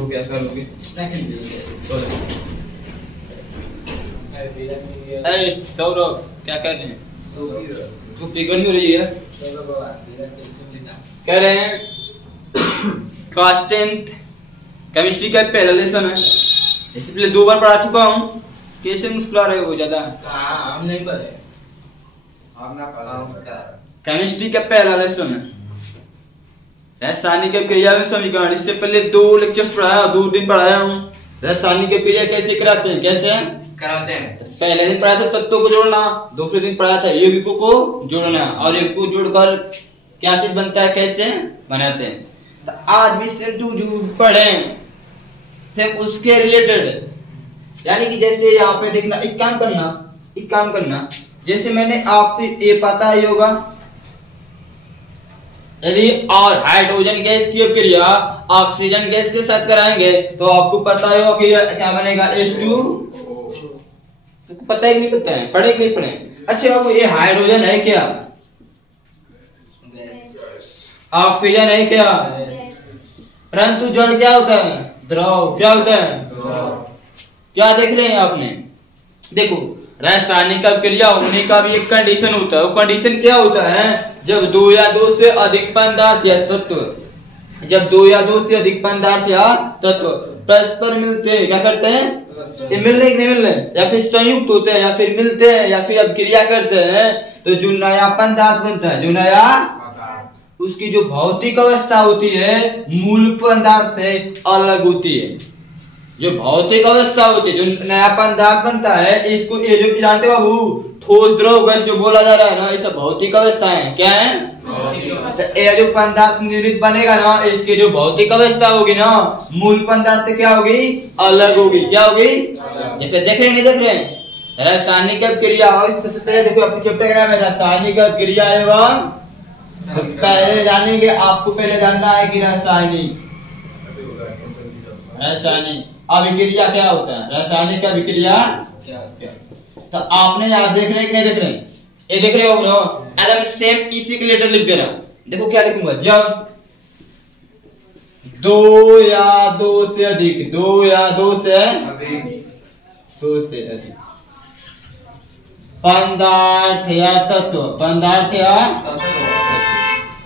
तो क्या करोगे? अरे सौरभ क्या कर रहे हैं? छुट्टी गर्मी हो रही है। कह रहे हैं क्लास 10th केमिस्ट्री का पहला लेसन है, इसलिए 2 बार पढ़ा चुका हूँ। कैसे मुश्किल आ रहे हो ज्यादा? हम नहीं पढ़े, हम ना पढ़ा। केमिस्ट्री का पहला लेसन है रासायनिक क्रिया में समीकरण। इससे पहले 2 लेक्चर्स पढ़ाया, 2 दिन पढ़ाया हूँ। रासायनिक क्रिया कैसे कराते हैं, कैसे कराते हैं? पहले दिन पढ़ाया था तत्वों को जोड़ना, दूसरे दिन पढ़ाया था यौगिकों को जोड़ना, और यौगिकों को जोड़कर क्या चीज बनता है, कैसे बनाते हैं। तो आज भी सेम टू जो पढ़े सेम उसके रिलेटेड, यानी कि जैसे यहाँ पे देखना, एक काम करना, जैसे मैंने आपसे ये पता ही होगा, यदि और हाइड्रोजन गैस की क्रिया ऑक्सीजन गैस के साथ कराएंगे तो आपको पता ही होगा कि क्या बनेगा, H2। सबको पता है कि नहीं पता है, पढ़े कि नहीं पढ़े? अच्छा बाबू, ये हाइड्रोजन है क्या? ऑक्सीजन है क्या? परंतु जल क्या होता है? द्रव। क्या होता है? क्या देख रहे हैं आपने? देखो, रासायनिक क्रिया होने का भी एक कंडीशन होता है। वो कंडीशन क्या होता है? जब 2 या 2 से अधिक पदार्थ या तत्व, जब 2 या 2 से अधिक पदार्थ या तत्व परस्पर मिलते हैं, क्या करते हैं? ये मिलने की नहीं मिलने, या फिर संयुक्त होते हैं, या फिर मिलते हैं, या फिर अब क्रिया करते हैं, तो जो नया पदार्थ बनता है, जो नया, उसकी जो भौतिक अवस्था होती है मूल पदार्थ से अलग होती है। जो भौतिक अवस्था होती है, जो नया पदार्थ बनता है, इसको ये जो जानते हो बाबू, ठोस द्रव गैस जो बोला जा रहा है ना, ये सब भौतिक अवस्था है। क्या है? तो ये जो पदार्थ निर्मित बनेगा ना, इसकी जो भौतिक अवस्था होगी ना, मूल पदार्थ से क्या होगी? अलग होगी। क्या होगी? जैसे देख रहे हैं, नहीं देख रहे हैं? रासायनिक क्रिया। सबसे पहले देखो, आपको चैप्टर का नाम है रासायनिक क्रिया एवं, पहले जानेंगे, आपको पहले जानना है कि रासायनिक अभिक्रिया क्या होता है, रासायनिक अभिक्रिया क्या होता है। तो आपने यहाँ देख रहे हैं कि नहीं देख रहे हैं? ये देख रहे हो ना, एकदम सेम इसी के लेटर लिख देना। देखो क्या लिखूंगा, जब 2 या 2 से अधिक, 2 या 2 से अधिक पदार्थ या तत्व, पदार्थ या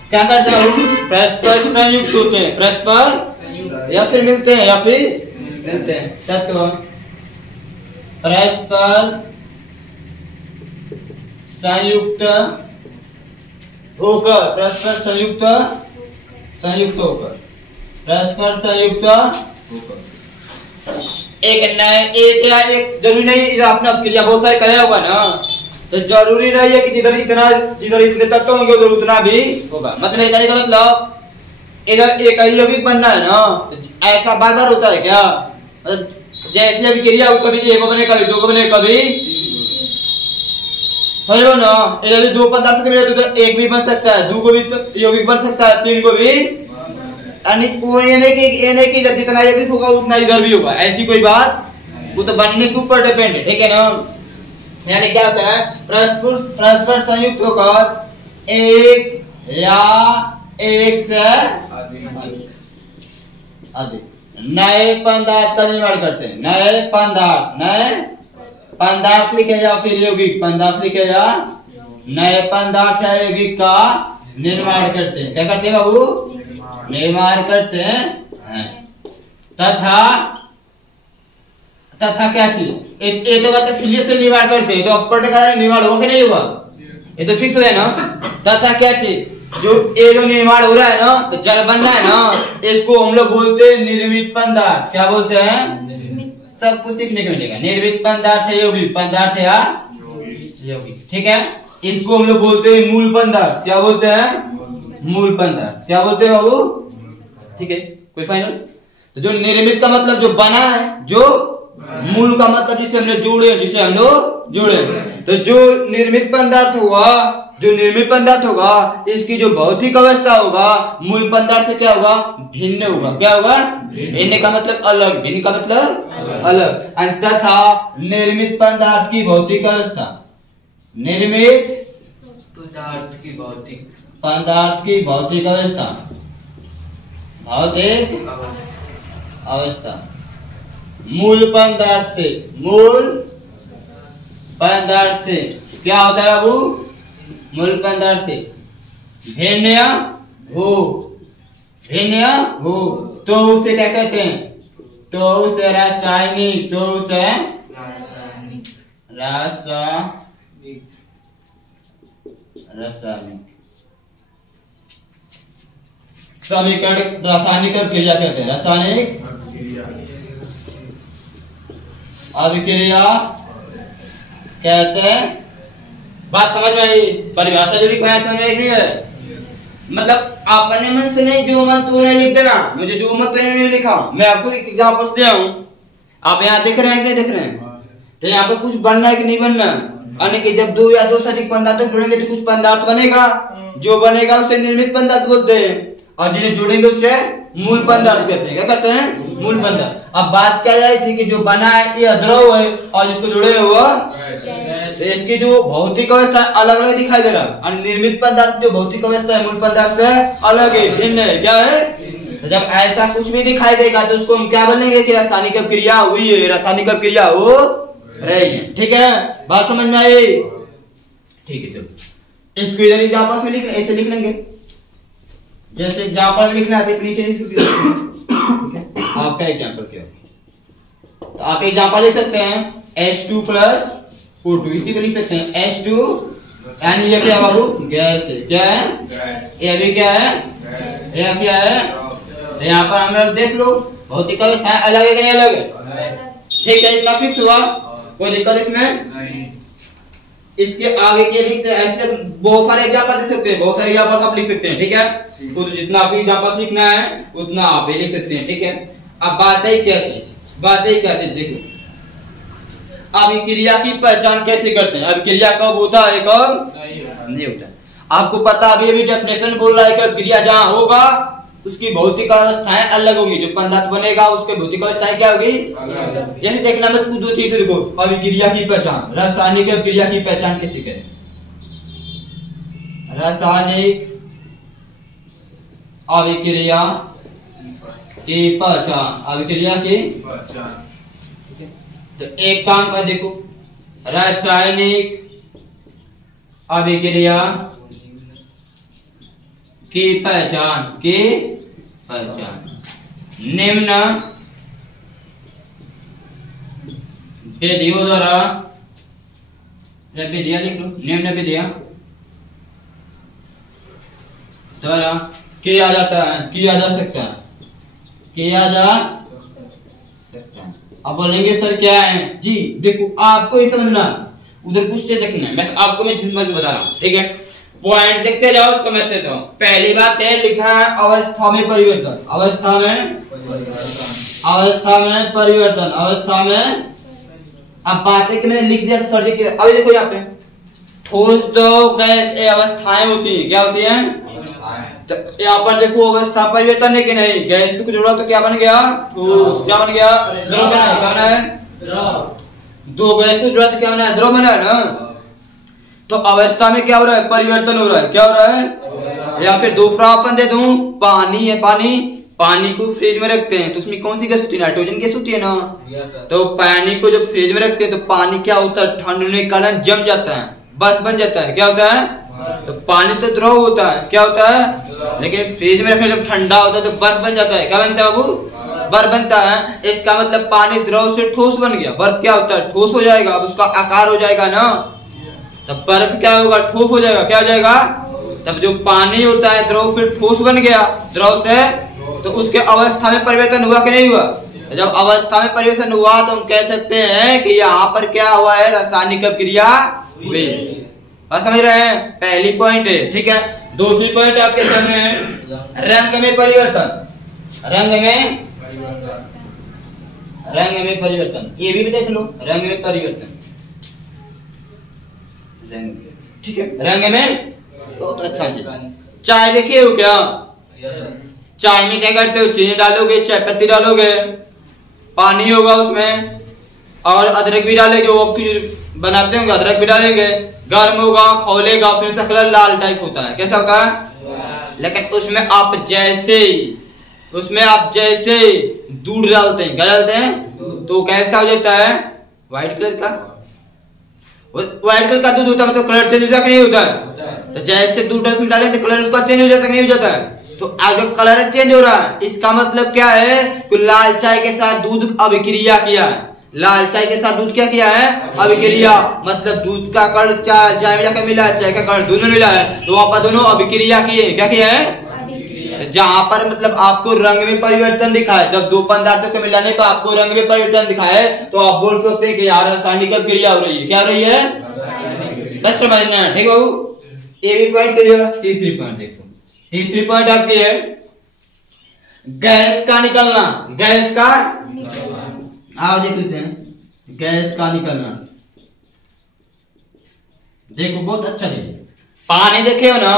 क्या करते हैं? परस्पर संयुक्त होते हैं, परस्पर या फिर मिलते हैं, या फिर मिलते हैं। तत्व परस्पर संयुक्त होकर, परस्पर संयुक्त होकर, परस्पर संयुक्त होकर एक नए, एक या एक जरूरी नहीं, आपने क्रिया बहुत सारे कराया होगा ना, तो जरूरी नहीं है कि जिधर इतने तत्व होंगे उधर उतना भी होगा। मतलब इधर का मतलब इधर एक ही यौगिक बनना है ना, तो ऐसा बार बार होता है क्या? मतलब जैसे अभी क्रिया हो, कभी 1 बने, कभी 2 बने, कभी, समझो ना, इधर 2 पदार्थ के लिए तो 1 भी बन सकता है, 2 को भी तो यौगिक बन सकता है, 3 को भी, यानी ये नहीं कि जितना यौगिक होगा उतना इधर भी होगा, ऐसी कोई बात, वो तो बनने के ऊपर डिपेंड है। ठीक है ना? यानी क्या होता है? परस्पर संयुक्त होकर एक या एक से अधिक नए पदार्थ का निर्माण करते हैं। नए पदार्थ लिखे या फिर यौगिक पदार्थ लिखे, या नए पदार्थ या यौगिक का निर्माण करते हैं। क्या करते हैं बाबू? निर्माण करते हैं। तथा क्या चीज? ये तो बात फिलियस से निर्माण करते हैं, तो अपर का निर्माण होगा कि नहीं होगा? ये तो फिक्स है ना। तथा क्या चीज? जो ये जो निर्माण हो रहा है ना, तो जल बन रहा है ना, इसको हम लोग बोलते हैं निर्मित पदार्थ। क्या बोलते हैं? सब कुछ सीखने को मिलेगा। निर्मित पदार्थ है यौगिक, पदार्थ या यौगिक। ठीक है, इसको हम लोग बोलते हैं मूल पदार्थ। क्या बोलते हैं? मूल पदार्थ। क्या बोलते हैं बाबू? ठीक है, कोई फाइनल? तो जो निर्मित का मतलब जो बना है, जो मूल का मतलब जिसे हमने जोड़े, तो जो निर्मित पदार्थ होगा, इसकी जो भौतिक अवस्था होगा मूल पदार्थ से क्या होगा? भिन्न होगा। क्या होगा? भिन्न का मतलब अलग, भिन्न का मतलब अलग। तथा निर्मित पदार्थ की भौतिक अवस्था, निर्मित पदार्थ की भौतिक अवस्था, भौतिक अवस्था मूल पदार्थ से, मूल पदार्थ से क्या होता है बाबू? मूल पदार्थ से भिन्न हो, भिन्न हो तो उसे क्या कहते हैं? तो उसे रासायनिक, तो उसे रासायनिक समीकरण, रासायनिक अभिक्रिया कहते हैं। रासायनिक अभिक्रिया कहते हैं। बात समझ में आई? परिभाषा जो लिखा है समझ में आई नहीं है? मतलब अपने मन से नहीं, जो मन तूने लिख देना, मुझे जो मन तूने नहीं लिखा, मैं आपको एक एग्जांपल दिया हूं। आप यहाँ देख रहे हैं कि नहीं देख रहे हैं? तो यहाँ पर कुछ बनना है कि नहीं बनना? यानी कि जब दो या दो से अधिक पदार्थ जुड़ेंगे तो कुछ पदार्थ बनेगा, जो बनेगा उसे निर्मित पदार्थ बोलते हैं, और जिन्हें जुड़ेंगे उसे मूल पदार्थ कहते हैं। क्या कहते हैं? मूल पदार्थ। अब बात क्या आई थी कि जो बना है ये द्रव है और जिसको जुड़े हुआ तो इसकी जो भौतिक अवस्था अलग अलग दिखाई दे रहा है, और निर्मित पदार्थ जो भौतिक अवस्था है मूल पदार्थ से अलग है, भिन्न है। क्या है? तो जब ऐसा कुछ भी दिखाई देगा तो उसको हम क्या बोलेंगे कि रासायनिक अभिक्रिया हुई है, रासायनिक अभिक्रिया हो रही है। ठीक है, बात समझ में आई? ठीक है, चलो इसको इधर एग्जांपल में लिख, ऐसे लिख लेंगे जैसे एग्जांपल में लिखना है नीचे ठीक है। आपका एग्जांपल क्या है? तो आप एग्जांपल लिख सकते हैं H2 प्लस O2, इसी को लिख सकते हैं H2, यानी ये क्या बाबू? गैस है। क्या है? ये भी क्या है? ये क्या है? तो यहाँ पर हम लोग देख लो भौतिक अवस्था अलग है कि नहीं अलग है? ठीक है, इतना फिक्स हुआ, कोई दिक्कत इसमें नहीं। इसके आगे के लिख से ऐसे बहुत सारे एग्जांपल दे सकते हैं, बहुत सारे एग्जांपल आप लिख सकते हैं। ठीक है, तो जितना आपको एग्जांपल लिखना है उतना आप लिख सकते हैं। ठीक है, अब बात है क्या चीज? बात है क्या चीज? देखो अभिक्रिया की पहचान कैसे करते हैं? अभिक्रिया कब होता है, कब नहीं होता? आपको पता अभी अभी डेफिनेशन बोल रहा है कि अभिक्रिया जहां होगा उसकी भौतिक अवस्थाएं अलग होंगी, जो पदार्थ बनेगा उसके भौतिक अवस्थाएं क्या होगी? जैसे देखना मैं दो चीजें देखो, अभिक्रिया की पहचान, रासायनिक अभिक्रिया की पहचान कैसे करें? रासायनिक अभिक्रिया की पहचान, अभिक्रिया की पहचान। तो एक काम कर देखो, रासायनिक अभिक्रिया की पहचान, की पहचान निम्न विधियों द्वारा, विधियां लिख लो, निम्न विधियां द्वारा किया जाता है, किया जा सकता है, किया जा सकता है। अब बोलेंगे सर क्या है जी? देखो आपको ही समझना, उधर कुछ से देखना है, मैं आपको मैं झिझक बता रहा हूँ। ठीक है, पॉइंट देखते जाओ, समझते जाओ। पहली बात है लिखा है अवस्था में परिवर्तन, अवस्था में अवस्था में परिवर्तन, अवस्था में। अब बात है कि मैंने लिख दिया तो सर जी अभी देखो यहाँ पे ठोस दो गैस ये अवस्थाएं होती है। क्या होती है? तो यहाँ पर देखो अवस्था परिवर्तन है कि नहीं? गैस को जोड़ा तो क्या बन गया? ठोस। क्या बन गया? द्रव बना है। क्या बना है? द्रव। दो गैस को जोड़ा तो क्या बना है? द्रव बना है ना। तो अवस्था में क्या हो रहा है? परिवर्तन हो रहा है। क्या हो रहा है? या फिर दूसरा ऑप्शन दे दूं, पानी है, पानी, पानी को फ्रिज में रखते हैं तो उसमें कौन सी गैस होती है? नाइट्रोजन गैस होती है ना। तो पानी को जब फ्रिज में रखते हैं तो पानी क्या होता है? ठंड होने के कारण जम जाता है, बर्फ बन जाता है। क्या होता है? तो पानी तो द्रव होता है। क्या होता है? लेकिन फ्रिज में रखने जब ठंडा होता है तो बर्फ बन जाता है। क्या बनता है बाबू? बर्फ बनता है। इसका मतलब पानी द्रव से ठोस बन गया। बर्फ क्या होता है? ठोस हो जाएगा। अब उसका आकार हो जाएगा ना, तब बर्फ क्या होगा? ठोस हो जाएगा। क्या हो जाएगा? तब जो पानी होता है द्रव फिर ठोस बन गया द्रव से, तो उसके अवस्था में परिवर्तन हुआ कि नहीं हुआ? जब अवस्था में परिवर्तन हुआ तो हम कह सकते हैं कि यहाँ पर क्या हुआ है? रासायनिक अभिक्रिया हुई। और समझ रहे हैं? पहली पॉइंट है। ठीक है, दूसरी पॉइंट आपके सामने है रंग में परिवर्तन, रंग में परिवर्तन, रंग में परिवर्तन। ये भी देख लो, रंग में परिवर्तन, ठीक है, रंग में बहुत अच्छा चीज। चाय लिखे हो क्या? चाय में क्या करते हो? चीनी डालोगे, चाय पत्ती डालोगे, पानी होगा उसमें, और अदरक भी डालेंगे, वो आपकी बनाते होंगे अदरक भी डालेंगे, गर्म होगा, खौलेगा, फिर उसका कलर लाल टाइप होता है। कैसा होता है? लेकिन उसमें आप जैसे उसमें आप जैसे दूध डालते हैं, क्या डालते हैं, तो कैसा हो जाता है, व्हाइट कलर का। व्हाइट कलर का दूध होता है तो कलर चेंज होता है कि नहीं होता है। तो जैसे दूध उसमें डालेंगे तो कलर उसका चेंज हो जाता है कि नहीं हो जाता है। तो अब जो कलर चेंज हो रहा है इसका मतलब क्या है कि लाल चाय के साथ दूध अभिक्रिया किया है। लाल चाय के साथ दूध क्या किया है, अभिक्रिया। मतलब दूध का कण चाय में जाकर मिला है, चाय का कण दूध में मिला है, तो वहां पर दोनों अभिक्रिया किए। क्या किया है, जहां पर मतलब आपको रंग में परिवर्तन दिखा है, जब दो पदार्थों के मिलाने पर आपको रंग में परिवर्तन दिखा है तो आप बोल सकते हैं कि यार रासायनिक अभिक्रिया हो रही है। क्या हो रही है, बस समझना है। ठीक बाबू, ये भी पॉइंट करिएगा। तीसरी पॉइंट देखो, तीसरी पॉइंट आपकी है गैस का निकलना। गैस का, आओ देख लेते हैं गैस का निकलना। देखो बहुत अच्छा है, पानी देखे हो ना,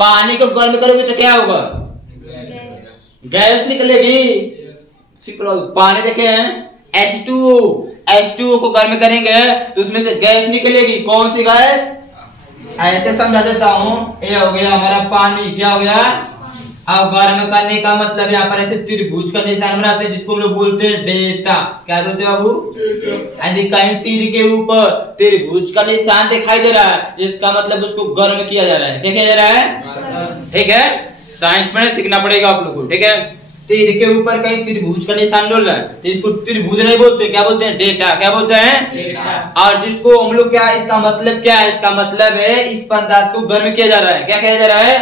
पानी को गर्म करोगे तो क्या होगा, गैस निकलेगी। पानी देखे हैं H2O, H2O को गर्म करेंगे तो उसमें से गैस निकलेगी। कौन सी गैस, ऐसे समझा देता हूं, ये हो गया हमारा पानी। क्या हो गया, अब गर्म करने का मतलब यहाँ पर ऐसे त्रिभुज का निशान बनाते हैं जिसको हम लोग बोलते हैं डेटा। क्या बोलते हैं बाबू, यदि कहीं तीर के ऊपर त्रिभुज का निशान दिखाई दे रहा है इसका मतलब उसको गर्म किया जा रहा है। क्या किया जा रहा है, ठीक है, साइंस में सीखना पड़ेगा आप लोग को। ठीक है, तीर के ऊपर कहीं त्रिभुज का निशान डोल रहा है तो इसको त्रिभुज नहीं बोलते, क्या बोलते हैं, डेटा। क्या बोलते हैं, और जिसको हम लोग क्या, इसका मतलब क्या है, इसका मतलब है इस पदार्थ को गर्म किया जा रहा है। क्या किया जा रहा है,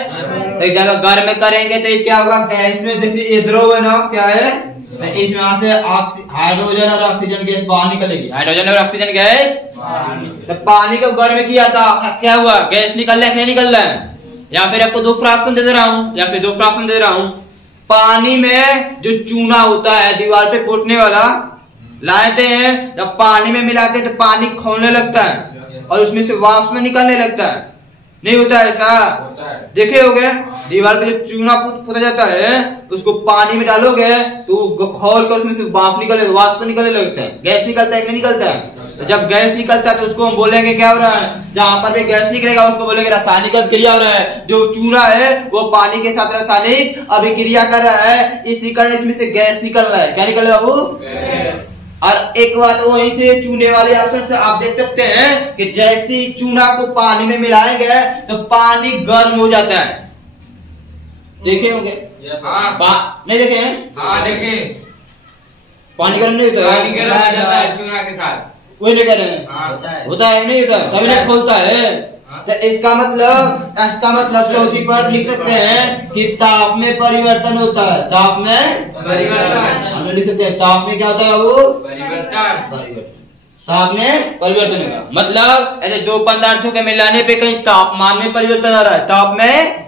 तो जब गर्म करेंगे तो क्या होगा, गैस में देखिए ये द्रव है ना, क्या है, इसमें से हाइड्रोजन और ऑक्सीजन गैस बाहर निकलेगी। हाइड्रोजन और ऑक्सीजन गैस, तो पानी को गर्म किया था, क्या हुआ, गैस निकल रहा है, नहीं निकल रहा है। या फिर आपको दो फ्रैक्शन दे रहा हूं, या फिर दो फ्रैक्शन दे रहा हूं। पानी में जो चूना होता है दीवार पे पोतने वाला, लाते हैं, जब पानी में मिलाते हैं तो पानी खोलने लगता है और उसमें से वाष्प निकलने लगता है। नहीं होता है ऐसा, देखे होगे दीवार पे जो चूना पोता जाता है उसको पानी में डालोगे तो खोल कर उसमें से वाष्प निकले, वाष्प निकलने लगता है। गैस निकलता है कि नहीं निकलता है, तो जब गैस निकलता है तो उसको हम बोलेंगे क्या हो रहा है, जहां पर भी गैस निकलेगा उसको बोलेंगे रासायनिक अभिक्रिया हो रहा है। जो चूना है वो पानी के साथ रासायनिक अभिक्रिया कर रहा है, इसी कारण इसमें से गैस निकल रहा है। क्या निकल रहा है बाबू, और एक बात वहीं से चूने वाले ऑप्शन से आप देख सकते हैं कि जैसे चूना को पानी में मिलाएंगे तो पानी गर्म हो जाता है। देखे होंगे, नहीं देखे हैं, हाँ देखे, पानी गर्म नहीं होता है, पानी गर्म हो जाता है चूना के साथ, वही नहीं कह रहे हैं, होता है नहीं होता, तभी नहीं खोलता है। तो इसका मतलब चौथी पर लिख सकते हैं कि ताप में परिवर्तन होता है। ताप में परिवर्तन, हम लिख सकते हैं ताप में क्या होता है बाबू, परिवर्तन। ताप में परिवर्तन होगा, मतलब ऐसे दो पदार्थों के मिलाने पे कहीं तापमान में परिवर्तन आ रहा है, ताप में,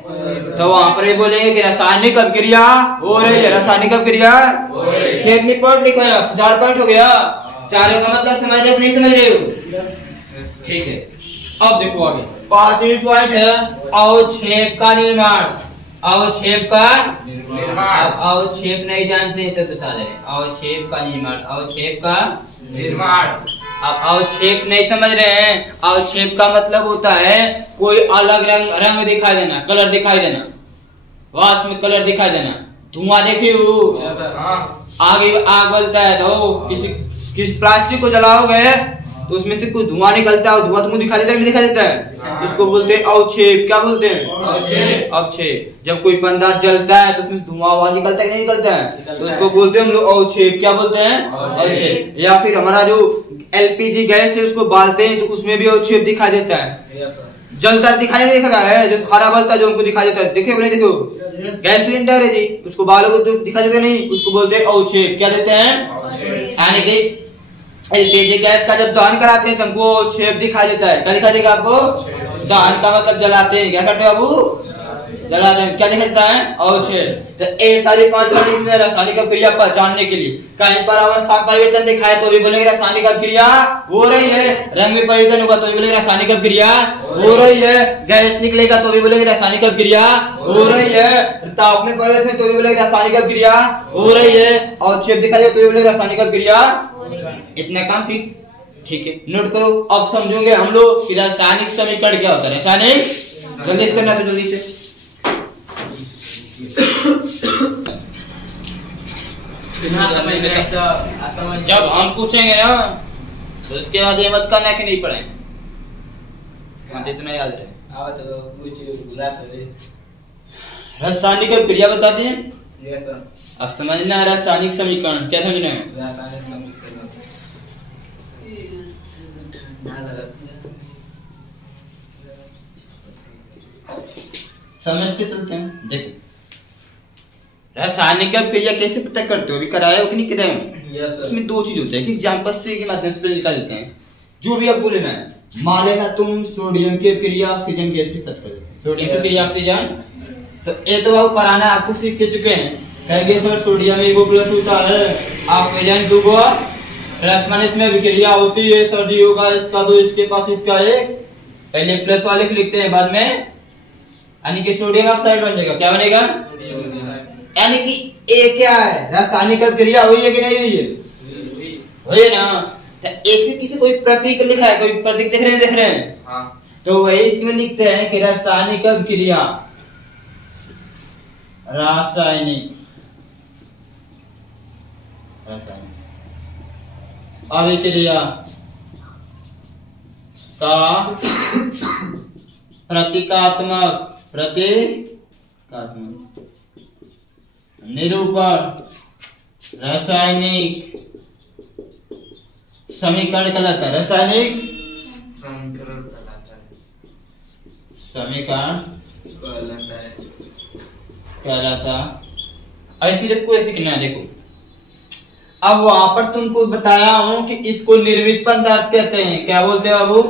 तो वहां पर बोलेंगे कि रासायनिक अभिक्रिया हो रही है। रासायनिक अभिक्रिया कितनी पॉइंट लिखो है, 4 पॉइंट हो गया। 4 का मतलब समझ रहे हो नहीं समझ रहे हो, ठीक है। अब देखो आगे 5वीं पॉइंट है अवक्षेप का निर्माण। अवक्षेप का निर्माण, अवक्षेप नहीं जानते तो बता दे, अवक्षेप का निर्माण, अवक्षेप का निर्माण। अब अवक्षेप नहीं समझ रहे हैं, अवक्षेप का मतलब होता है कोई अलग रंग दिखाई देना, कलर दिखाई देना, वाष्प में कलर दिखाई देना। धुआं देखे हो, आगे आग बलता है तो किस प्लास्टिक को जलाओगे तो उसमें से कुछ धुआं निकलता है, धुआं तुमको दिखाई देता है कि नहीं दिखाई देता है, इसको बोलते हैं अवक्षेप। क्या बोलते हैं, अवक्षेप। अवक्षेप, जब कोई पदार्थ जलता है तो उसमें धुआं निकलता है कि नहीं निकलता है, तो उसको बोलते हैं हम लोग अवक्षेप। क्या बोलते हैं, अवक्षेप। या फिर हमारा जो LPG गैस है उसको बालते हैं तो उसमें भी अवक्षेप दिखाई देता है, जलता दिखाई नहीं देता है, जो खारा बलता है जो हमको दिखाई देता है, देखे नहीं देखो, गैस सिलेंडर है जी, उसको बालोगे तो दिखाई देता नहीं, उसको बोलते हैं अवक्षेप। क्या देते हैं, यानी कि LPG गैस का जब दहन कराते हैं तो हमको अवक्षेप दिखाई देता है। क्या दिखाई देगा आपको, दहन का मतलब जलाते हैं, क्या करते हैं बाबू, जलाते हैं, क्या दिखाई देता है, अवक्षेप। तो ये सारी 5 कंडीशन है रासायनिक अभिक्रिया पहचानने के लिए। कहीं पर अवस्था परिवर्तन दिखाए तो भी बोलेंगे रासायनिक अभिक्रिया हो रही है, रंग में परिवर्तन होगा तो भी बोलेंगे रासायनिक अभिक्रिया हो रही है, गैस निकलेगा तो भी बोलेंगे रासायनिक अभिक्रिया हो रही है, ताप में परिवर्तन तो भी बोलेंगे रासायनिक अभिक्रिया हो रही है, अवक्षेप दिखाई दे तो भी बोलेंगे रासायनिक अभिक्रिया। इतना काम फिक्स, ठीक है, नोट करो। अब समझोगे हम लोग कि रासायनिक समीकरण क्या होता है। रासायनिक जल्दी से करना तो जल्दी से जब हम पूछेंगे ना तो उसके बाद ये मत करना कि नहीं पढ़ेंगे, इतना याद रहे। रासायनिक क्रिया बताते हैं। अब समझना है रासायनिक समीकरण, क्या समझना है? समझते चलते हैं। देखो रासायनिक क्रिया कैसे पता करते हो, अभी कराया हो कि नहीं कराया? इसमें दो चीज होते हैं कि एग्जांपल से के माध्यम से निकाल देते हैं। जो भी आपको लेना है, मान लेना तुम सोडियम की क्रिया ऑक्सीजन गैस के साथ कर देते हैं। सोडियम की क्रिया ऑक्सीजन, तो ये तो आप कराना आपको सीख के चुके हैं। कहेंगे सर सोडियम 1 प्लस होता है, ऑक्सीजन 2 प्लस माइनस में विक्रिया होती है, सर्दी होगा इसका 2, इसके पास इसका 1, पहले प्लस वाले को लिखते हैं, बाद में यानी कि सोडियम ऑक्साइड बन जाएगा। क्या बनेगा? यानी कि ए क्या है, रासायनिक क्रिया हुई है कि नहीं हुई है? हुई है ना। तो ऐसे किसी कोई प्रतीक लिखा है, कोई प्रतीक देख रहे हैं? हाँ। तो वही इसमें लिखते हैं कि रासायनिक क्रिया, रासायनिक अभिक्रिया का प्रतीकात्मक निरूपण रासायनिक समीकरण कहलाता है। रासायनिक समीकरण कहलाता। अब इसमें देखो ऐसे कितना है, देखो अब वहां पर तुमको बताया हूं कि इसको निर्मित पदार्थ कहते हैं। क्या बोलते हैं बाबू?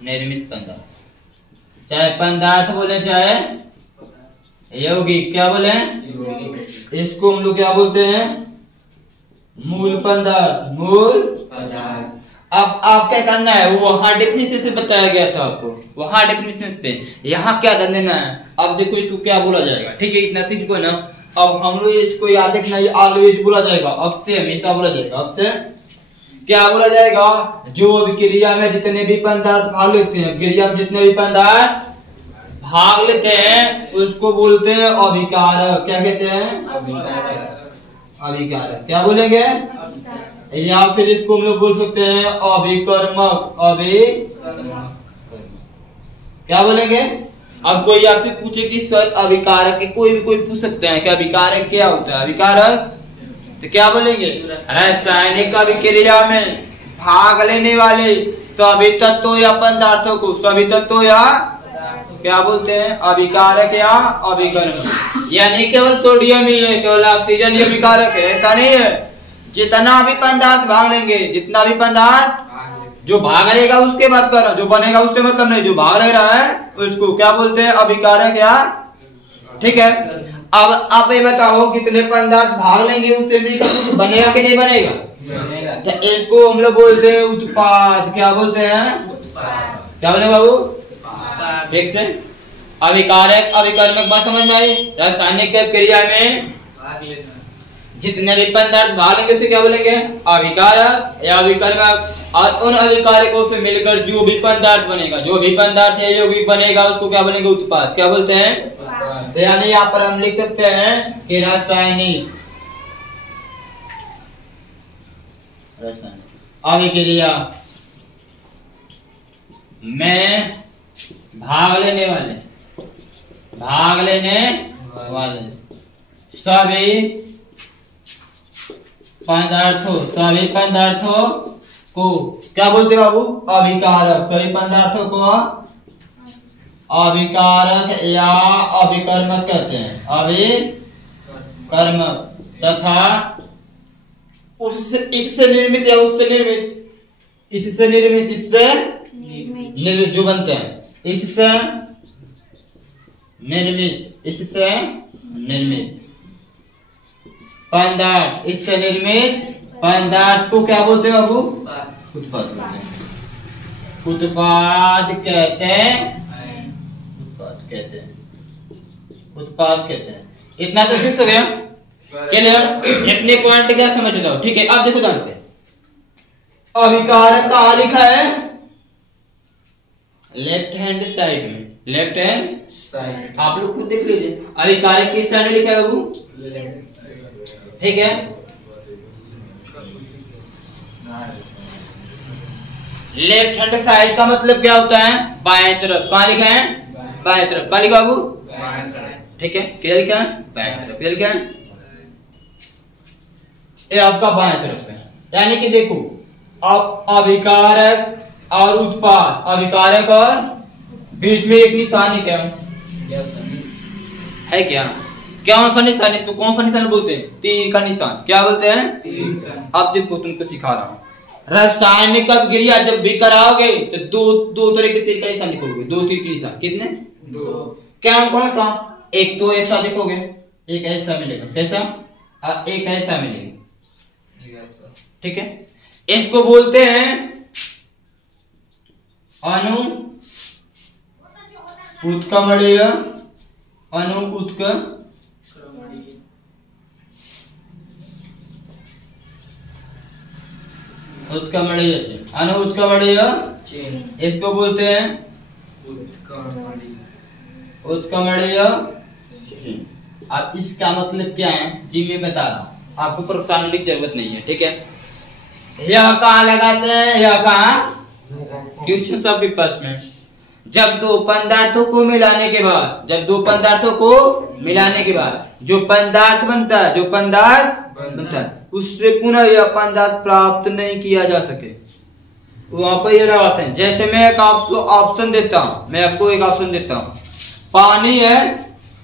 निर्मित पदार्थ, चाहे पदार्थ बोले चाहे यौगिक, क्या बोले? इसको हम लोग क्या बोलते हैं? मूल पदार्थ, मूल पदार्थ। अब आप क्या करना है, वहां डेफिनेशन से बताया गया था आपको, वहां डेफिनेशन से यहाँ क्या ध्यान देना है। अब देखो इसको क्या बोला जाएगा, ठीक है, इतना सीख को ना। अब हम लोग इसको याद रखना, ये ऑलवेज बोला जाएगा, अब से हमेशा बोला जाएगा। अब से क्या बोला जाएगा? जो क्रिया में जितने भी पदार्थ भाग लेते हैं, क्रिया में जितने भी पदार्थ भाग लेते हैं उसको बोलते हैं अभिकारक। क्या कहते हैं? अभिकारक। क्या बोलेंगे? या फिर इसको हम लोग बोल सकते हैं अभिकर्मक। क्या बोलेंगे? अब कोई आपसे पूछे कि सर अभिकारक, कोई पूछ सकते हैं कि अभिकारक क्या होता है? अभिकारक तो क्या बोलेंगे? रासायनिक अभिक्रिया में भाग लेने वाले सभी तत्वों या पदार्थों को, सभी तत्वों या क्या बोलते हैं? अभिकारक या अभिकर्मक। यानी केवल सोडियम ही है, केवल ऑक्सीजन ही अभिकारक है, ऐसा नहीं है। जितना भी पदार्थ भाग लेंगे, जितना भी पदार्थ जो भाग लेगा उसके बात कर रहा हूं, जो बनेगा उससे मतलब नहीं, जो भाग ले रहा है उसको क्या बोलते हैं? अभिकारक या, ठीक है। अब आप ये बताओ कितने पदार्थ भाग लेंगे उससे मिलकर कुछ बनेगा कि नहीं बनेगा? तो इसको हम लोग बोलते हैं उत्पाद। क्या बोलते हैं? क्या बोले बाबू? ठीक से अभिकारक अभिकर्मक बात समझ में आई। रासायनिक क्रिया में जितने भी पदार्थ भाग लेंगे उसे क्या बोलेंगे? अभिकारक या अभिकर्मक। और उन अभिकारकों से मिलकर जो भी पदार्थ बनेगा, जो भी पदार्थ है यौगिक बनेगा, उसको क्या बोलेंगे? उत्पाद। क्या बोलते हैं? तो यानी यहाँ पर हम लिख सकते हैं कि रासायनिक अभिक्रिया में भाग लेने वाले सभी पदार्थों को क्या बोलते हैं बाबू? अभिकारक। सभी पदार्थों को अभिकारक या अभिकर्मक कहते हैं। अभिकर्मक तथा इससे निर्मित या उससे निर्मित, इससे निर्मित जो बनते हैं, इससे निर्मित पदार्थ, इससे निर्मित पदार्थ को क्या बोलते हैं बाबू? उत्पाद बोलते हैं। उत्पाद कहते हैं। इतना तो फिक्स हो गया, क्लियर? इतने पॉइंट क्या समझ लो, ठीक है। अब देखो ध्यान से, अभिकारक कहाँ लिखा है? लेफ्ट हैंड साइड में, लेफ्ट हैंड साइड। आप लोग खुद देख लीजिए, अभिकारक किस साइड में लिखा है बाबू? ठीक है। लेफ्ट हैंड साइड का मतलब क्या होता है? बाएं तरफ। कहाँ लिखा है? बाएं तरफ। कहाँ लिखा बाबू? ठीक है। क्या लिखा है? बाएं तरफ। क्या लिखा है? ये आपका बाएं तरफ है। यानी कि देखो, अब अभिकारक और उत्पाद, अभिकारक और बीच में एक निशान है। क्या है? क्या कौन सा निशान? इसको कौन सा निशान बोलते हैं? तीर का निशान। क्या बोलते हैं? तीर का। अब देखो, तुमको सिखा रहा हूँ। रासायनिक अभिक्रिया जब भी कराओगे तो दो तरह के तीर का निशान लिखोगे। दो तीर के निशान। कितने? दो। क्या? कौन सा? एक तो ऐसा देखोगे, एक ऐसा मिलेगा। कैसा? एक ऐसा मिलेगा। ठीक है। इसको बोलते हैं अनु उत्क्रमणीय, अनु उत्क्रमणीय, अनु उत्क्रमणीय इसको बोलते हैं उत्क्रमणीय। अब इसका मतलब क्या है जी मैं बता रहा हूँ, आपको परेशान की जरूरत नहीं है। ठीक है। यह कहाँ लगाते हैं? यह कहाँ? क्वेश्चन सब विपक्ष में। जब दो पदार्थों को मिलाने के बाद, जब दो पदार्थों को मिलाने के बाद जो पदार्थ बनता है, जो पदार्थ बनता है, उससे पुनः यह पदार्थ प्राप्त नहीं किया जा सके, वहां पर ये लगाते हैं। जैसे मैं एक आपको ऑप्शन देता हूं, मैं आपको एक ऑप्शन देता हूं, पानी है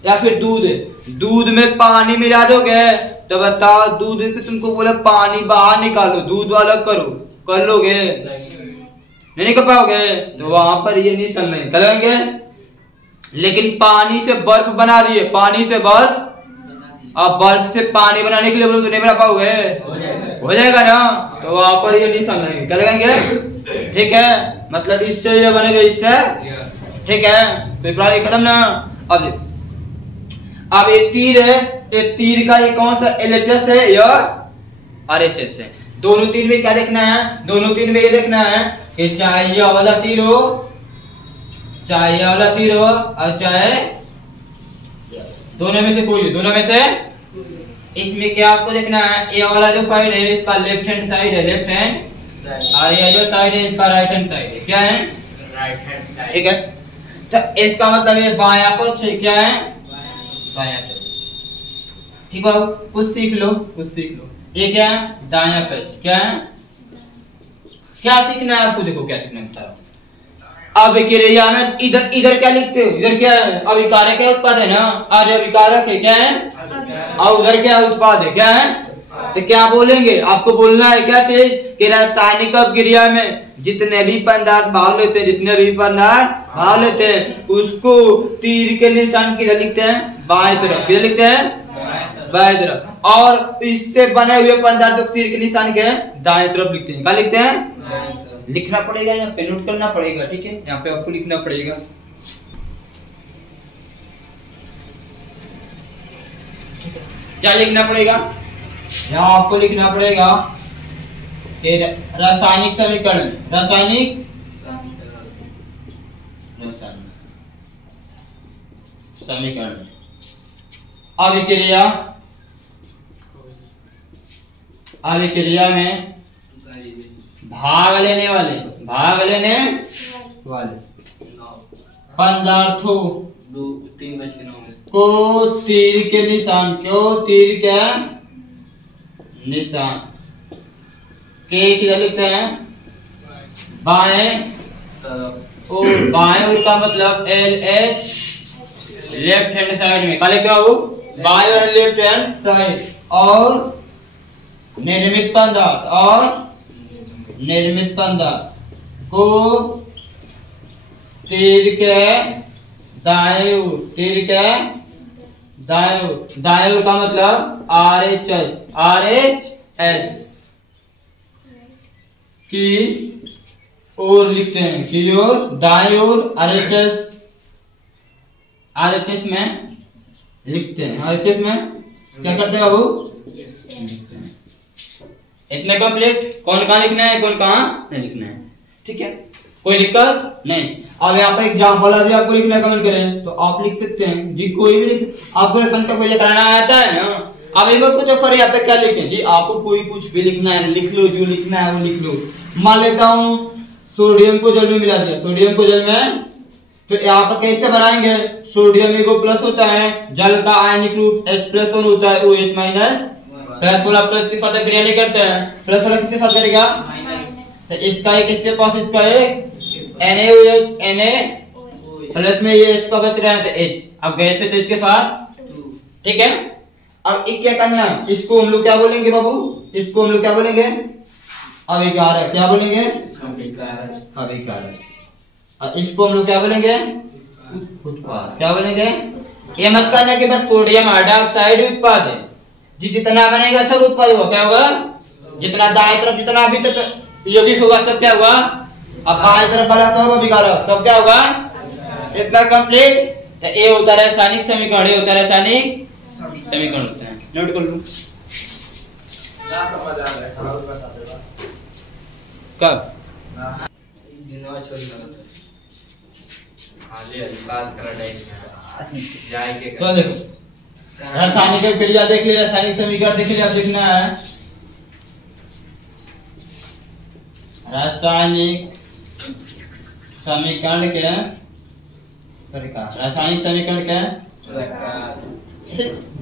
या फिर दूध है। दूध में पानी मिला दोगे तो बताओ, दूध से तुमको बोला पानी बाहर निकालो, दूध वाला करो, कर लोगे? नहीं कर पाओगे। तो वहां पर ये निशान नहीं करेंगे। लेकिन पानी से बर्फ बना दिए, पानी से बर्फ, अब बर्फ से पानी बनाने के लिए बोलो तो नहीं बना पाओगे? हो जाएगा ना। तो वहां पर ये निशान नहीं करेंगे। ठीक है। मतलब इससे ये बनेगा, इससे। ठीक है। तो प्रणाली खत्म ना। अब ये तीर है, ये तीर का ये कौन सा? LHS है या RHS है? दोनों तीर में क्या देखना है? दोनों तीर में ये देखना है कि चाहे ये वाला तीर हो, चाहे ये वाला तीर हो, और चाहे दोनों में से कोई, दोनों में से। इसमें क्या आपको देखना है? ये वाला जो साइड है इसका लेफ्ट हैंड साइड है, लेफ्ट हैंड, और ये जो साइड है इसका राइट हैंड साइड है। क्या है? Right hand side. ठीक है। तो इसका मतलब ये बायां पक्ष है। क्या है? बायां से। ठीक है। कुछ सीख लो, कुछ सीख लो। ये क्या है? दायां पक्ष। क्या है? क्या सीखना है आपको? देखो क्या सीखना है बता रहा हूं। अभिक्रिया में इधर इधर क्या लिखते हो? इधर क्या है? अभिकारक है, उत्पाद है ना। आज अभिकारक है। क्या है? और उधर क्या है? उत्पाद है। क्या है? तो क्या बोलेंगे? आपको बोलना है क्या चीज कि रासायनिक अभिक्रिया में जितने भी पदार्थ भाग लेते हैं, जितने भी पदार्थ भाग लेते हैं, उसको तीर के निशान किधर लिखते हैं? बाएं तरफ। किधर लिखते हैं? बाएं तरफ। और इससे बने हुए पदार्थ को तीर के निशान के दाएं तरफ लिखते हैं। क्या लिखते हैं? लिखना पड़ेगा, यहाँ पे नोट करना पड़ेगा। ठीक है। यहाँ पे आपको लिखना पड़ेगा। क्या लिखना पड़ेगा? यहाँ आपको लिखना पड़ेगा कि रासायनिक समीकरण, रासायनिक समीकरण, अभिक्रिया, अभिक्रिया में भाग लेने वाले पदार्थों को तीर के निशान, तीर के निशान के किधर लिखते हैं? बाएं और बाएं और का मतलब LH लेफ्ट हैंड साइड में। क्या लिख रहा हूं? बाएं और लेफ्ट हैंड साइड। और निर्मित पदार्थ, और निर्मित पदार्थ को तीर के दाएं ओर, तीर के दाएं ओर, दाएं ओर का मतलब RHS, RHS की ओर लिखते हैं। की ओर, दाएं ओर RHS, RHS में लिखते हैं। RHS में क्या करते हैं बाबू? इतने कंप्लीट। कौन कहाँ लिखना है, कौन कहाँ नहीं लिखना है? ठीक है। कोई दिक्कत नहीं। अब यहाँ पर एग्जाम्पल अभी आपको लिखना कमेंट करें तो आप लिख सकते हैं जी। कोई भी आपको लेसन का कोई कराना आता है ना, अब एक बार सोचो सर यहाँ पे क्या लिखें जी, आपको कोई कुछ भी लिखना है लिख लो, जो लिखना है वो लिख लो। मान लेता हूँ सोडियम को जल में मिला दिया, सोडियम को जल में, तो यहाँ पर कैसे बनाएंगे, सोडियम एगो प्लस होता है, जल का आयनिक रूप H+1 होता है, OH माइनस, प्लस वाला प्लस के साथ क्रिया नहीं करते हैं, प्लस वाला किसके साथ करेगा, तो इसका एक इसके पास, इसका एक NaOH, Na प्लस में ये H का बच रहा है तो H, अब गैस है तो इसके साथ, ठीक है। अब एक क्या करना, इसको हम लोग क्या बोलेंगे बाबू, इसको हम लोग क्या बोलेंगे, अभिकारक, क्या बोलेंगे, अभिकारक। और इसको हम लोग क्या बोलेंगे, उत्पाद, क्या बोलेंगे। ये मत करना कि बस सोडियम हाइड्रोक्साइड उत्पाद है जी, जितना बनेगा सब उत्पाद होगा, क्या होगा, जितना दाएं तरफ जितना अभी तक यौगिक होगा सब क्या होगा, अब बाएं तरफ वाला सब अभिकारक, सब क्या होगा, इतना कंप्लीट। ये होता है रासायनिक समीकरण, ये होता है रासायनिक समीकरण होता है, नोट कर लो। कब तो देखो रासायनिक क्रिया देख लिया, रासायनिक समीकरण देख लिया, अब लिखना है रासायनिक समीकरण के प्रकार, रासायनिक समीकरण के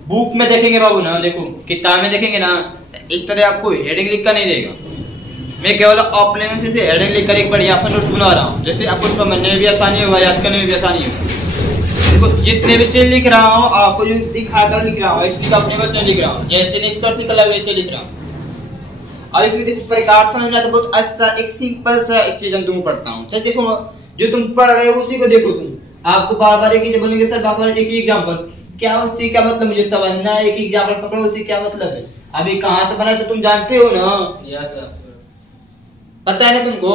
बुक में देखेंगे बाबू ना, देखो किताब में देखेंगे ना, इस तरह आपको हेडिंग लिख कर नहीं देगा, मैं केवल अपने से हेडिंग लिखकर एक बढ़िया सा नोट्स बना रहा हूँ, जैसे आपको समझने में भी आसानी होगा, याद करने में भी आसानी होगा। देखो जितने भी चीज लिख रहा हूँ आपको जो दिखाकर लिख रहा हूँ, इसलिए अपने बस नहीं लिख रहा हूँ, जैसे निष्कर्ष निकला वैसे लिख रहा हूँ। और इसमें देखो प्रकार समझना तो बहुत अच्छा, एक सिंपल सा एक चीज हम तुम पढ़ता हूँ, तो देखो जो तुम पढ़ रहे हो उसी को देखो तुम, आपको बार बार एक ही बोलेंगे सर बार बार एक ही एग्जाम्पल, क्या उससे क्या मतलब मुझे समझना है, एक ही एग्जाम्पल पकड़ो उससे क्या मतलब है, अभी कहाँ से बना तो तुम जानते हो ना, पता है ना तुमको,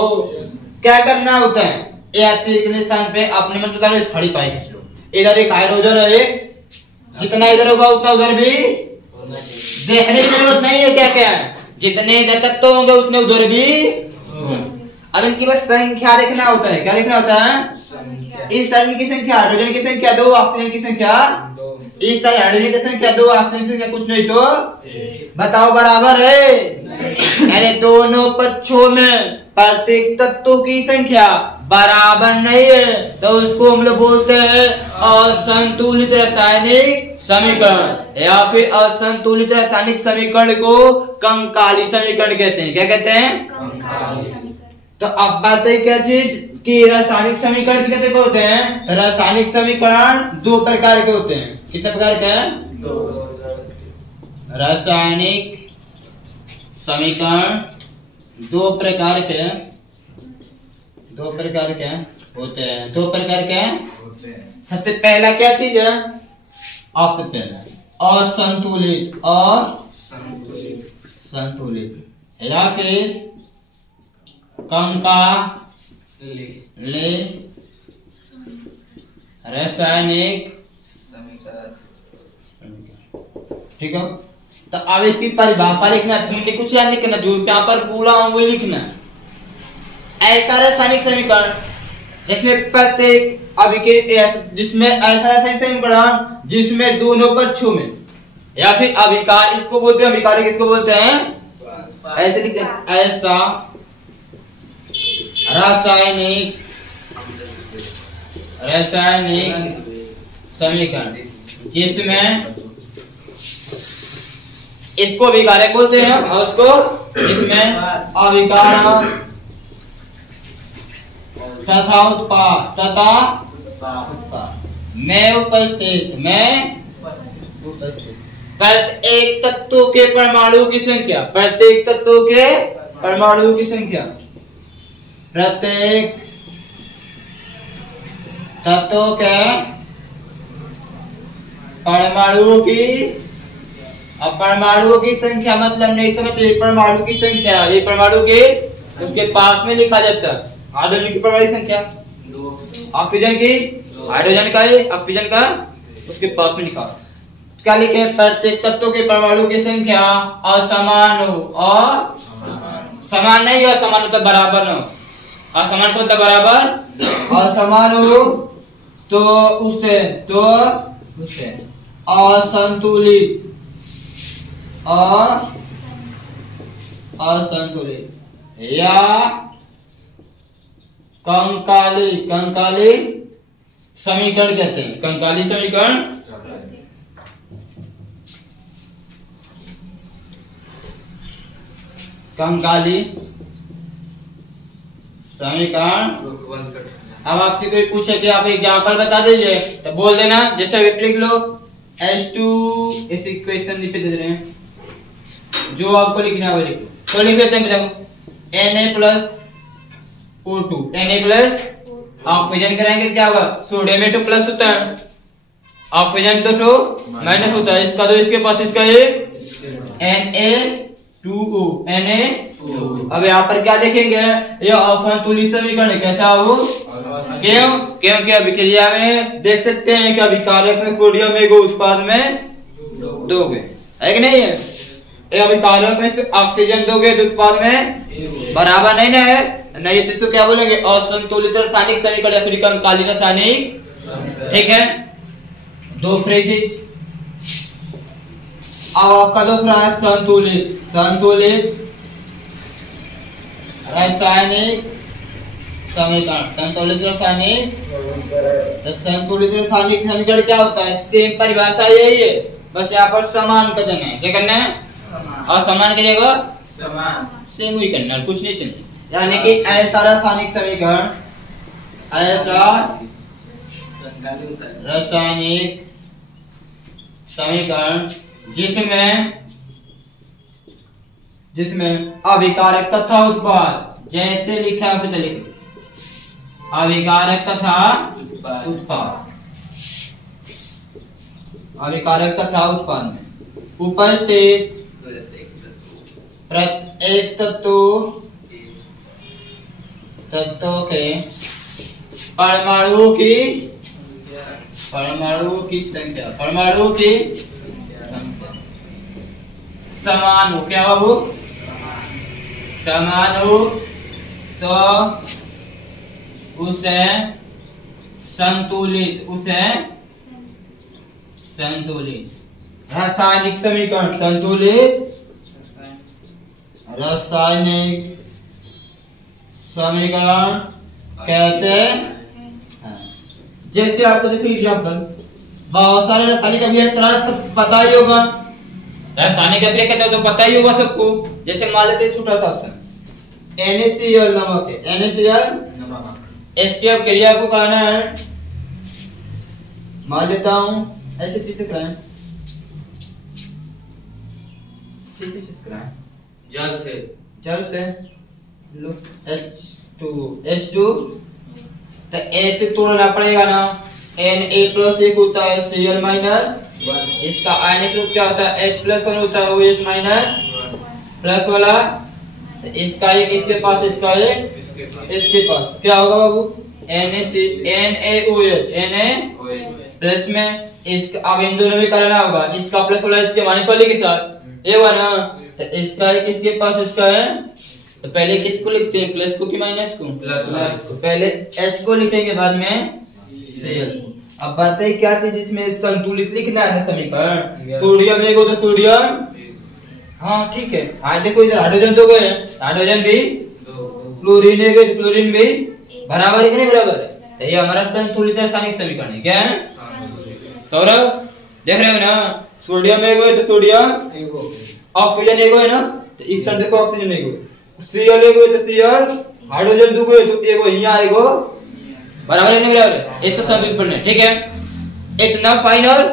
क्या करना होता है, एक निशान पे अपने मन बता इस खड़ी पाई खींच लो, इधर एक हाइड्रोजन है, एक जितना इधर होगा उतना उधर भी देखने की जरूरत नहीं है, क्या क्या है, जितने इधर तक तो होंगे उतने उधर भी। अब इनकी बस संख्या देखना होता है, क्या देखना होता है, इस साइड की संख्या हाइड्रोजन की संख्या 2, ऑक्सीजन की संख्या, इस साइड हाइड्रोजन की संख्या 2, ऑक्सीजन की संख्या कुछ नहीं तो बताओ बराबर है, अरे दोनों पक्षों में प्रत्येक तत्वों की संख्या बराबर नहीं है तो उसको हम लोग बोलते हैं असंतुलित रासायनिक समीकरण, या फिर असंतुलित रासायनिक समीकरण को कंकाली समीकरण कहते हैं, क्या कहते हैं, कंकाली समीकरण। तो अब बात है क्या चीज कि रासायनिक समीकरण कितने के होते हैं, रासायनिक समीकरण दो प्रकार के होते हैं, कितने प्रकार के हैं, दो। रासायनिक समीकरण दो प्रकार के होते हैं, दो प्रकार के होते हैं। सबसे पहला क्या चीज है, आपसे पहला असंतुलित और संतुलित या फिर कंकाली रासायनिक समीकरण, ठीक है। तो अब इसकी परिभाषा लिखना, कुछ याद नहीं करना, जो यहाँ पर बोला हूं वो लिखना। ऐसा रासायनिक समीकरण जिसमें प्रत्येक अभिक्रिया, जिसमें ऐसा रासायनिक समीकरण जिसमें दोनों पक्षों में, या फिर अभिकार इसको बोलते हैं, अभिकारी किसको बोलते हैं, ऐसे लिखते हैं, ऐसा रासायनिक समीकरण जिसमें, इसको अभिकारक बोलते हैं और उसको इसमें अभिकारक तथा उत्पाद में उपस्थित प्रत्येक तत्वों के परमाणु की संख्या, प्रत्येक तत्वों के परमाणु की संख्या, प्रत्येक तत्वों के परमाणुओं की, अब परमाणुओं की संख्या मतलब नहीं समझते, परमाणु की संख्या, ये परमाणु के उसके पास में लिखा जाता है, हाइड्रोजन की परमाणु संख्या 2, ऑक्सीजन की, हाइड्रोजन का है, ऑक्सीजन का उसके पास में लिखा, क्या लिखे, प्रत्येक तत्वों के परमाणु की संख्या असमान हो, और समान नहीं, असमान मतलब बराबर न हो, असमान मतलब बराबर, असमान हो तो उससे असंतुलित असंतुलित या कंकाली समीकरण कहते हैं। कंकाली समीकरण अब आपसे कोई पूछे कि आप एग्जांपल बता दीजिए तो बोल देना, जैसे अभी लिख लो H2 इस इक्वेशन लिख दे रहे हैं, जो आपको लिखना है वो लिख लो। तो लिख लेते हैं, देखो Na+O2 Na+ ऑक्सीजन कराएंगे क्या होगा, सोडियम में तो प्लस होता है, ऑक्सीजन तो माइनस होता है, इसका तो इसके पास इसका एक Na2O Na। अब यहाँ पर क्या देखेंगे, ये असंतुलित समीकरण है, कैसा हो, क्यों, क्योंकि अभिक्रिया में देख सकते हैं कि अभिकारक में सोडियम एक उत्पाद में दोगे, है कि नहीं है, ये अभिकारक में ऑक्सीजन दोगे तो उत्पाद में बराबर नहीं ना है, नहीं तो इसको क्या बोलेंगे, असंतुलित रासायनिक समीकरण या फिर कंकाली रासायनिक। ठीक है, दूसरी चीज अब आपका दूसरा है संतुलित रासायनिक समीकरण। संतुलित रासायनिक समीकरण क्या होता है, सेम परिभाषा यही है, बस यहाँ पर समान का देना है, क्या करना है, और समान की जगह सेम ही करना है, कुछ नहीं चाहिए। यानी कि ऐसा रासायनिक समीकरण, ऐसा रासायनिक समीकरण जिसमें अभिकारक तथा उत्पाद, जैसे लिखा है उसे लिख, अभिकारक तथा उत्पाद, अभिकारक तथा उत्पाद में उपस्थित प्रत्येक तत्वों के परमाणुओं की संख्या समान हो, क्या हो, समान हो, तो उसे संतुलित रासायनिक समीकरण, संतुलित रासायनिक समीकरण कहते हैं। जैसे आपको देखो एग्जाम्पल, बहुत सारे रासायनिक अभिक्रिया करार सब पता ही होगा, रासायनिक अभिक्रिया कहते हैं तो पता ही होगा सबको। जैसे मान लेते हैं छोटा सा ऑप्शन NaCl नमक है, NaCl इसकी अभिक्रिया को कहना है, मान लेता हूं ऐसे चीज से कराएं, जल से लो H2 तो A से तोड़ना पड़ेगा ना, Na+ एक होता है Cl-, इसका आयनिक रूप क्या होता है, H+1 होता है, OH- प्लस वाला, तो इसका एक इसके पास, इसका एक इसके पास, क्या होगा बाबू, NaOH प्लस में इसका, अब इन दोनों में करना होगा, इसका प्लस वाला इसके माइनस वाले के साथ, ये हुआ ना, तो इसका एक इसके पास इसका है, तो पहले किसको लिखते हैं, प्लस को कि माइनस को, तो पहले H को लिखेंगे बाद में Cl। अब बताइए क्या चीज इसमें संतुलित लिखना है ना समीकरण, सोडियम एक हो तो सोडियम, हाँ ठीक है, आज देखो इधर हाइड्रोजन दो गए, हाइड्रोजन भी, क्लोरीन एक है तो क्लोरीन भी बराबर है कि नहीं बराबर है, ये हमारा संतुलित रासायनिक समीकरण है, क्या है सौरभ, देख रहे हो ना, सोडियम एक है तो सोडियम, ऑक्सीजन एक है ना, तो इस तरह देखो ऑक्सीजन एक है, Cl एक है तो Cl, हाइड्रोजन दो है तो एक यहाँ आएगा, बराबर है नहीं बराबर, इसको संतुलित पढ़ना है। ठीक है, इतना फाइनल।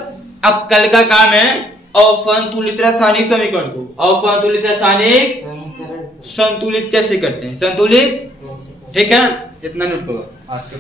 अब कल का काम है असंतुलित रासायनिक समीकरण को, असंतुलित रासायनिक संतुलित कैसे करते हैं, संतुलित। ठीक है, इतना नोट करो आज के